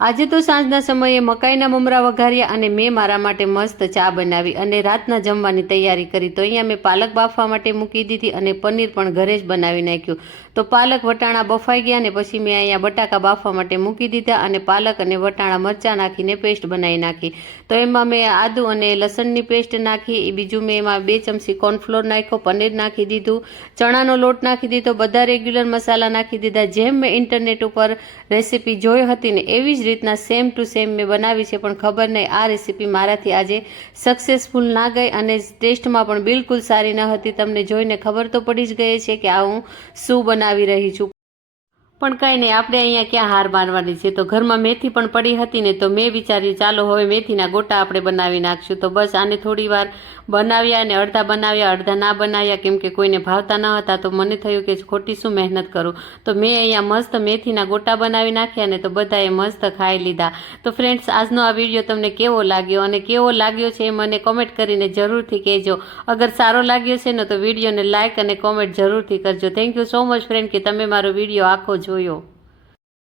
આજે તો સાંજના સમયે મકાઈના મમરા વઘાર્યા અને મેં મારા માટે મસ્ત ચા બનાવી અને રાતના જમવાની તૈયારી કરી. તો અહીંયા મેં પાલક બાફવા માટે મૂકી દીધી અને પનીર પણ ઘરે જ બનાવી નાખ્યું. તો પાલક વટાણા બફાઈ ગયા અને પછી મેં અહીંયા બટાકા બાફવા માટે મૂકી દીધા અને પાલક અને વટાણા મરચાં નાખીને પેસ્ટ બનાવી નાખી. તો એમાં મેં આદુ અને લસણની પેસ્ટ નાખી. બીજું મેં એમાં 2 ચમચી કોર્નફ્લોર નાખ્યો, પનીર નાખી દીધું, ચણાનો લોટ નાખી દીધો, બધા રેગ્યુલર મસાલા નાખી દીધા. જેમ મેં ઇન્ટરનેટ ઉપર રેસીપી જોઈ હતી ને એવી જ રીતના સેમ ટુ સેમ મેં બનાવી છે. પણ ખબર નહીં આ રેસીપી મારાથી આજે સક્સેસફુલ ના ગઈ અને ટેસ્ટમાં પણ બિલકુલ સારી ન હતી. તમને જોઈને ખબર તો પડી જ ગઈ છે કે આ હું શું બનાવી રહી છું. પણ કંઈ નહીં, આપણે અહીંયા ક્યાં હાર મારવાની છે. તો ઘરમાં મેથી પણ પડી હતી ને તો મેં વિચાર્યું ચાલો હવે મેથીના ગોટા આપણે બનાવી નાખશું. તો બસ આને થોડી વાર બનાવ્યા અને અડધા બનાવ્યા, અડધા ના બનાવ્યા, કેમ કે કોઈને ભાવતા ન હતા. તો મને થયું કે ખોટી શું મહેનત કરું. તો મેં અહીંયા મસ્ત મેથીના ગોટા બનાવી નાખ્યા ને તો બધાએ મસ્ત ખાઈ લીધા. તો ફ્રેન્ડ્સ, આજનો આ વિડીયો તમને કેવો લાગ્યો અને કેવો લાગ્યો છે એ મને કોમેન્ટ કરીને જરૂરથી કહેજો. અગર સારો લાગ્યો છે ને તો વિડીયોને લાઇક અને કોમેન્ટ જરૂરથી કરજો. Thank you so much friend કે તમે મારો વિડીયો આખો જોયો.